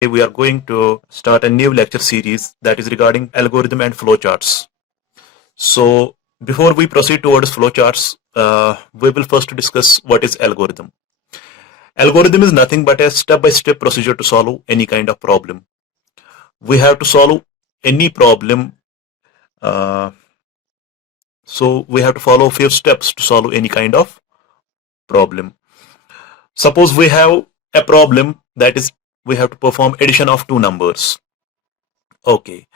We are going to start a new lecture series that is regarding algorithm and flowcharts. So before we proceed towards flowcharts, we will first discuss what is algorithm. Algorithm is nothing but a step-by-step procedure to solve any kind of problem. We have to solve any problem. Uh, so we have to follow a few steps to solve any kind of problem. Suppose we have a problem that is we have to perform addition of two numbers. Okay.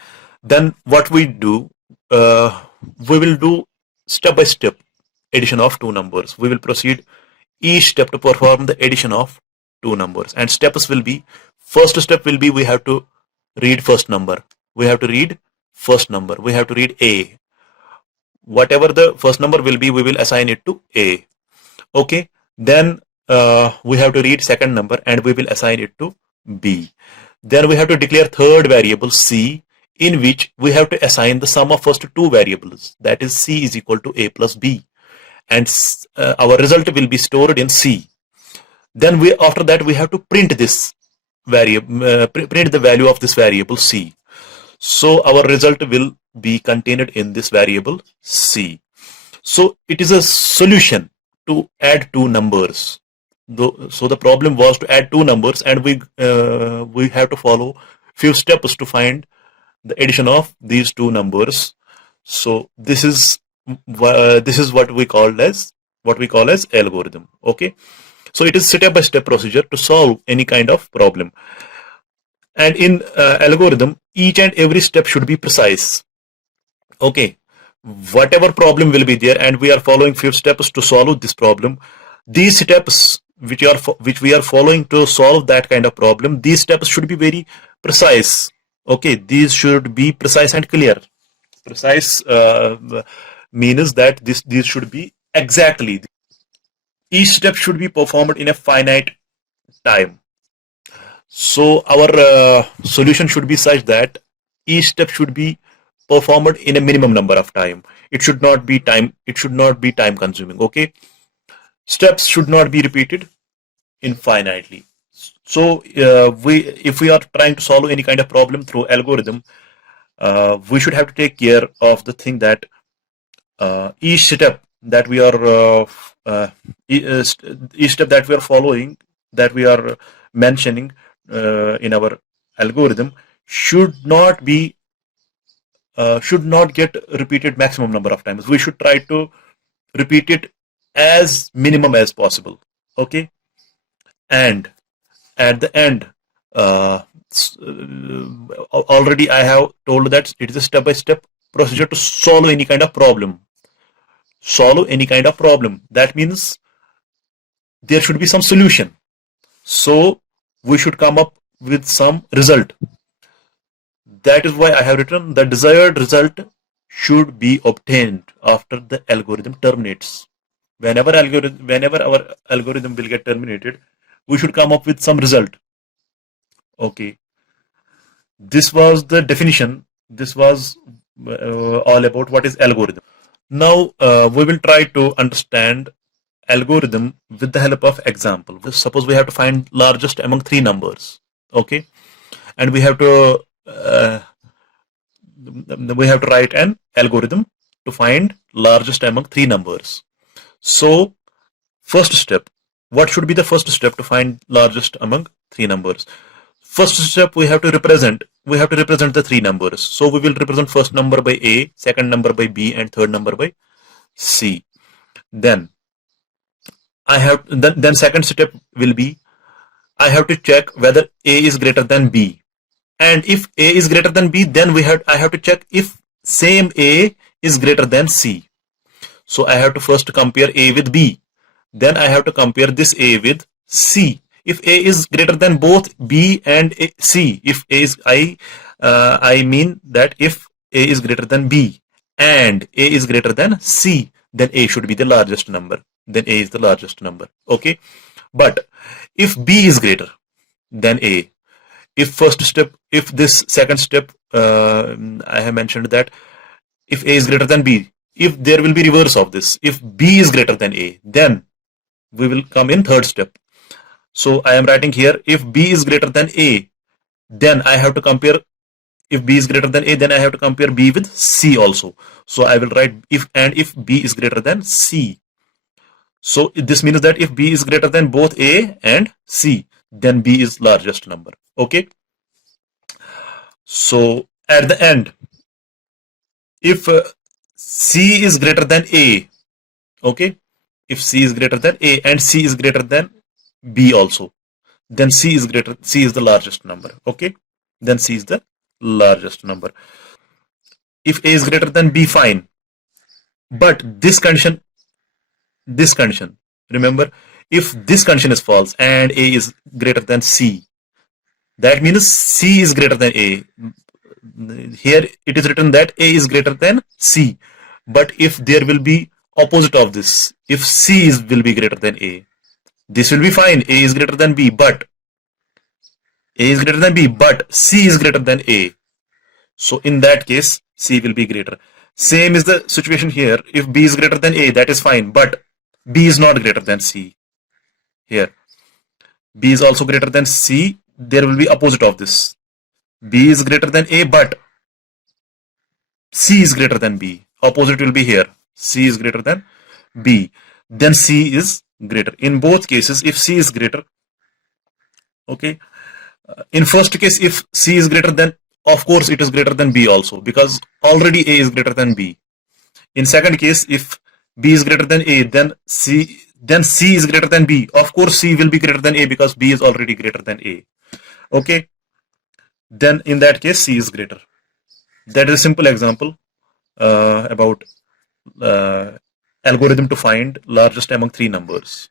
Then what we do, we will do step by step addition of two numbers. We will proceed each step to perform the addition of two numbers. And steps will be, first step will be we have to read first number. We have to read first number. We have to read A. Whatever the first number will be, we will assign it to A. Okay. Then we have to read second number and we will assign it to B. Then we have to declare third variable C, in which we have to assign the sum of first two variables, that is C is equal to A plus B, and our result will be stored in C. Then after that we have to print this variable, print the value of this variable C. So our result will be contained in this variable C. So it is a solution to add two numbers. So the problem was to add two numbers, and we have to follow few steps to find the addition of these two numbers. So this is what we call as algorithm. Okay, so it is step by step procedure to solve any kind of problem. And in algorithm, each and every step should be precise. Okay, whatever problem will be there, and we are following few steps to solve this problem. These steps which we are following to solve that kind of problem, these steps should be very precise. Okay, these should be precise and clear. Precise means that these should be exactly. Each step should be performed in a finite time. So our solution should be such that each step should be performed in a minimum number of time. It should not be time consuming. Okay, steps should not be repeated infinitely. So if we are trying to solve any kind of problem through algorithm, we should have to take care of the thing that each step that we are each step that we are following, that we are mentioning in our algorithm, should not get repeated maximum number of times. We should try to repeat it as minimum as possible. Okay, and at the end, already I have told that it is a step by step procedure to solve any kind of problem. That means there should be some solution. So we should come up with some result. That is why I have written the desired result should be obtained after the algorithm terminates. Whenever our algorithm will get terminated, we should come up with some result. Okay, this was the definition. This was all about what is algorithm. Now we will try to understand algorithm with the help of example. Suppose we have to find largest among three numbers. Okay, and we have to write an algorithm to find largest among three numbers. So first step, what should be the first step to find largest among three numbers? First step, we have to represent the three numbers. So we will represent first number by A, second number by B, and third number by C. Then second step will be, I have to check whether A is greater than B. And if A is greater than B, then I have to check if same A is greater than C. So I have to first compare A with B. Then I have to compare this A with C. If A is greater than both B and C, if A is I mean that if A is greater than B and A is greater than C, then A should be the largest number. Then A is the largest number. Okay, but if B is greater than A, if this second step, I have mentioned that if A is greater than B, if there will be reverse of this, if B is greater than A, then we will come in third step. So I am writing here, if B is greater than A, then I have to compare, if b is greater than a, then I have to compare b with c also. So I will write if b is greater than c. So this means that if b is greater than both a and c, then b is largest number. Okay. So at the end, if c is greater than a, okay, if c is greater than a and c is greater than b also, then c is the largest number. Okay, then c is the largest number. If a is greater than b, fine, but this condition, remember, if this condition is false and a is greater than c, that means c is greater than a. Here it is written that a is greater than c, but if there will be opposite of this, if will be greater than a, this will be fine, a is greater than b, but c is greater than a. So in that case, c will be greater. Same is the situation here. If b is greater than a, that is fine, but b is not greater than c. Here b is also greater than c, there will be opposite of this. B is greater than a, but c is greater than b. Opposite will be here. C is greater than b. Then c is greater. In both cases, if c is greater, okay. In first case, if c is greater than, of course it is greater than b also, because already a is greater than b. In second case, if b is greater than a, then c is greater than b. Of course c will be greater than a because b is already greater than a. Okay. Then in that case, c is greater. That is a simple example about algorithm to find largest among three numbers.